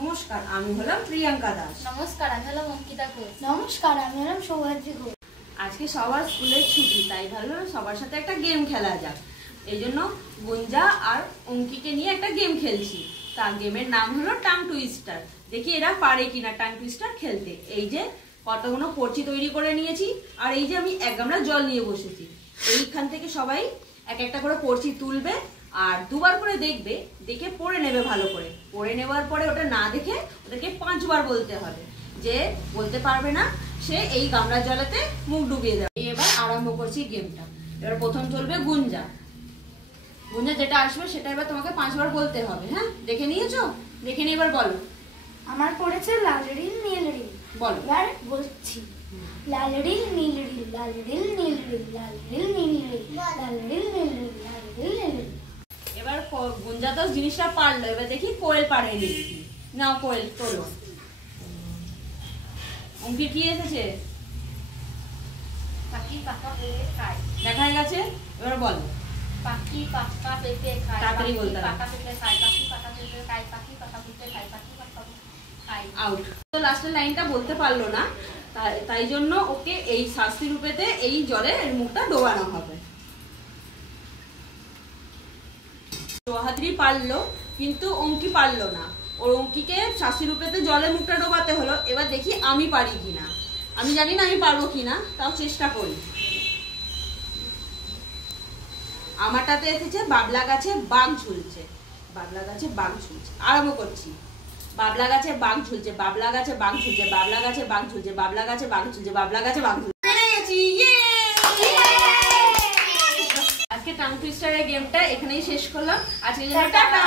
নমস্কার, আমি হলাম প্রিয়াঙ্কা দাস। নমস্কার, আমি হলাম অঙ্কিতা ঘোষ। নমস্কার, আমি হলাম সৌভাগ্যী ঘোষ। আজকে সবার স্কুলের ছুটি, তাই ভাবলাম সবার সাথে একটা গেম খেলা যাক। এই জন্য গুঞ্জা আর অঙ্কিকে নিয়ে একটা গেম খেলছি। তার গেমের নাম হলো টাং টুইস্টার। দেখি এরা পারে কিনা টাং টুইস্টার খেলতে। এই যে কতগুলো পড়চি তৈরি করে নিয়েছি, আর এই যে আমি এক গামলা জল নিয়ে বসেছি। এইখান থেকে সবাই এক একটা করে পড়চি তুলবে আর দুবার করে দেখবে, দেখে পড়ে নেবে ভালো করে। পড়ে নেওয়ার পরে ওটা না দেখে ওদেরকে 5 বার বলতে হবে। যে বলতে পারবে না সে এই গামলার জলেতে মুখ ডুবিয়ে দেবে। এবার আরম্ভ করছি গেমটা। এবার প্রথম চলবে গুঞ্জা। গুঞ্জা যেটা আসবে সেটা এবার তোমাকে 5 বার বলতে হবে। হ্যাঁ, দেখে নিয়েছো? দেখে নিয়ে এবার বলো। আমার পড়েছে লাল রিল নীল রিল। বলো। এবার বলছি, লাল রিল নীল রিল, লাল রিল নীল রিল, লাল রিল নীল রিল, লাল রিল নীল রিল, লাল রিল নীল রিল। এবার গুঞ্জা তো জিনিসটা পারলো, এবার দেখি কোয়েল পারেনি। নাও কোয়েল তোলো। অঙ্কি কি এসেছে? পাখি পাকা পেঁপে খায়। দেখা গেছে, এবার বলো। পাখি পাকা পেঁপে খায়। তাড়াতাড়ি বলতে হবে। পাকা পেঁপে খায়, পাখি পাকা পেঁপে খায়, পাখি পাকা পেঁপে খায়, পাখি পাকা খায়। আউট। তো লাস্টের লাইনটা বলতে পারলো না, তাই জন্য ওকে এই শাস্তি রূপেতে এই জলে এর মুখটা ডোবানো হবে। সোহাদ্রি পারলো, কিন্তু অঙ্কি পারলো না। ওর অঙ্কিকে শাস্তি রূপেতে জলে মুখটা ডোবাতে হলো। এবার দেখি আমি পারি কিনা। আমি জানি না আমি পারবো কিনা, তাও চেষ্টা করি। আমারটাতে এসেছে বাবলা গাছে বাঘ ঝুলছে। বাবলা গাছে বাঘ ঝুলছে। আরম্ভ করছি। বাবলা গাছে বাঘ ঝুলছে, বাবলা গাছে বাঘ ঝুলছে, বাবলা গাছে বাঘ ঝুলছে, বাবলা গাছে বাঘ ঝুলছে, বাবলা গাছে বাঘ ঝুলছে। পেরে গেছি, ইয়ে! আজকে টাং টুইস্টারের গেমটা এখানেই শেষ করলাম। আজকে টাটা।